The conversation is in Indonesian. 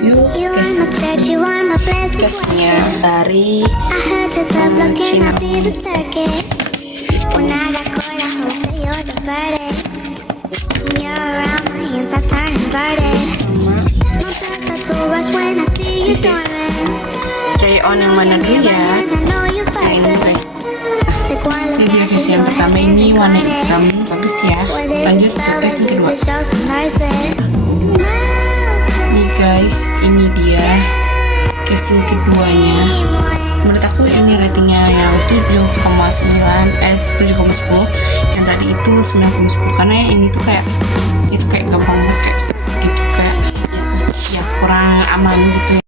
review case-nya dari Cina. This is try on yang mana dulu ya? Yang ini guys. Ini dia guys, yang pertama ini warna hitam, bagus ya. Lanjut ke case yang kedua. Nih guys, ini dia case yang keduanya. Menurut aku ini ratingnya yang 7,9 7,10. Yang tadi itu 9,10 karena yang ini tuh kayak itu kayak gampang banget kayak gitu, kayak ya kurang aman gitu.